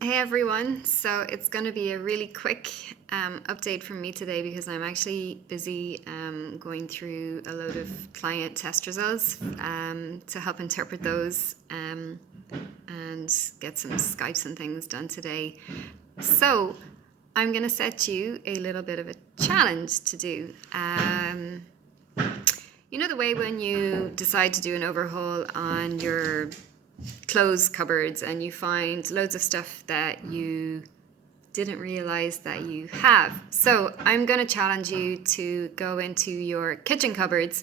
Hey everyone, so it's going to be a really quick update from me today because I'm actually busy going through a load of client test results to help interpret those and get some Skypes and things done today. So I'm going to set you a little bit of a challenge to do. You know the way when you decide to do an overhaul on your clothes cupboards and you find loads of stuff that you didn't realize that you have. So I'm going to challenge you to go into your kitchen cupboards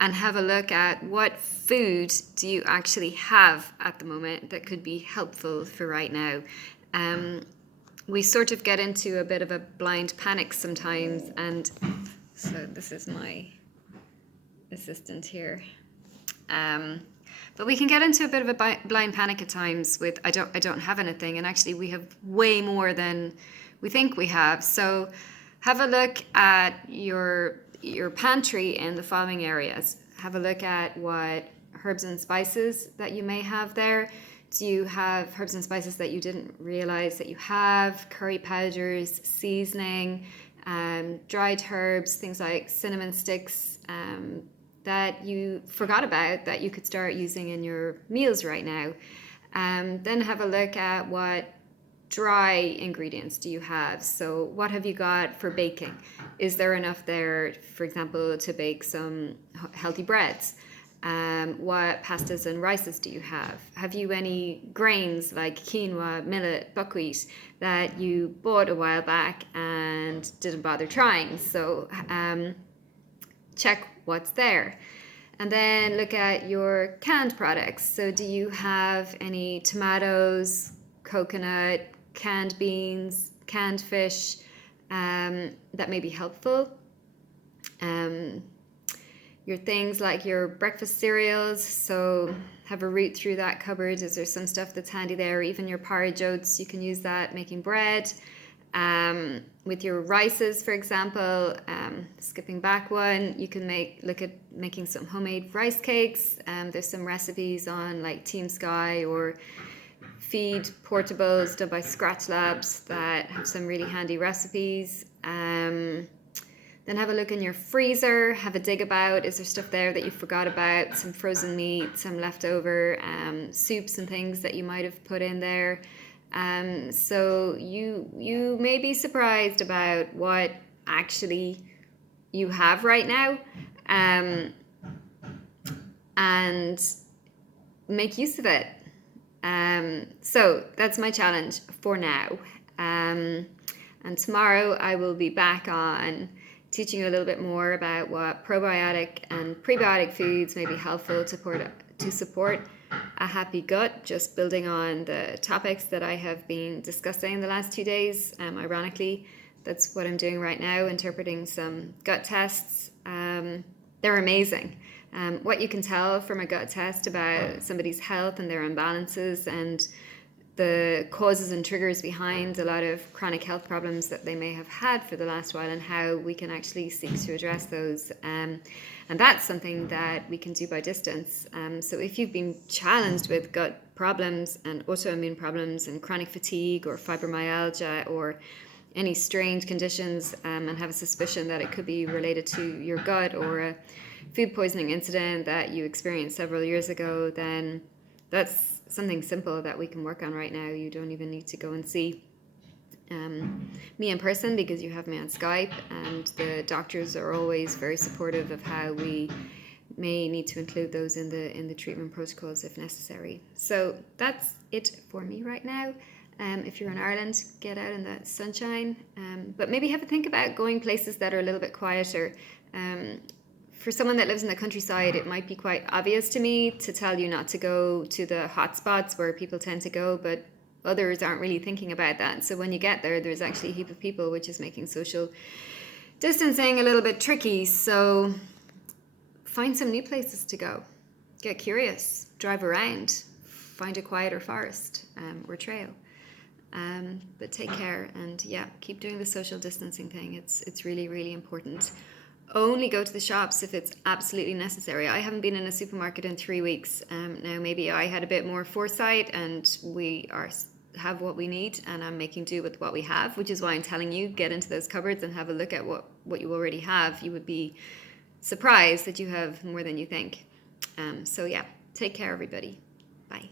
and have a look at what food do you actually have at the moment that could be helpful for right now. We sort of get into a bit of a blind panic sometimes, and so this is my assistant here. But we can get into a bit of a blind panic at times with I don't have anything, and actually we have way more than we think we have. So have a look at your pantry in the following areas. Have a look at what herbs and spices that you may have there. Do you have herbs and spices that you didn't realize that you have? Curry powders, seasoning, dried herbs, things like cinnamon sticks, that you forgot about that you could start using in your meals right now. Then have a look at what dry ingredients do you have. So what have you got for baking? Is there enough there, for example, to bake some healthy breads? What pastas and rices do you have? Have you any grains like quinoa, millet, buckwheat that you bought a while back and didn't bother trying? So check what's there. And then look at your canned products. So do you have any tomatoes, coconut, canned beans, canned fish that may be helpful? Your things like your breakfast cereals, so have a root through that cupboard. Is there some stuff that's handy there? Even your porridge oats, you can use that making bread. With your rices, for example, skipping back one, you can look at making some homemade rice cakes. There's some recipes on like Team Sky or Feed Portables done by Scratch Labs that have some really handy recipes. Then have a look in your freezer, have a dig about. Is there stuff there that you forgot about? Some frozen meat, some leftover soups and things that you might have put in there. So you may be surprised about what actually you have right now, and make use of it. So that's my challenge for now. And tomorrow I will be back on teaching you a little bit more about what probiotic and prebiotic foods may be helpful to support a happy gut, just building on the topics that I have been discussing the last 2 days. Ironically, that's what I'm doing right now, interpreting some gut tests. They're amazing. What you can tell from a gut test about somebody's health and their imbalances and the causes and triggers behind a lot of chronic health problems that they may have had for the last while, and how we can actually seek to address those. And that's something that we can do by distance. So if you've been challenged with gut problems and autoimmune problems and chronic fatigue or fibromyalgia or any strange conditions, and have a suspicion that it could be related to your gut or a food poisoning incident that you experienced several years ago, then that's something simple that we can work on right now. You don't even need to go and see me in person because you have me on Skype, and the doctors are always very supportive of how we may need to include those in the treatment protocols if necessary. So that's it for me right now. If you're in Ireland, get out in the sunshine, but maybe have a think about going places that are a little bit quieter. For someone that lives in the countryside, it might be quite obvious to me to tell you not to go to the hot spots where people tend to go, but others aren't really thinking about that. So when you get there, there's actually a heap of people, which is making social distancing a little bit tricky. So find some new places to go. Get curious, drive around, find a quieter forest or trail. But take care, and yeah, keep doing the social distancing thing. It's really, really important. Only go to the shops if it's absolutely necessary. I haven't been in a supermarket in 3 weeks. Now maybe I had a bit more foresight and we are have what we need, and I'm making do with what we have, which is why I'm telling you, get into those cupboards and have a look at what you already have. You would be surprised that you have more than you think. So yeah, take care, everybody. Bye.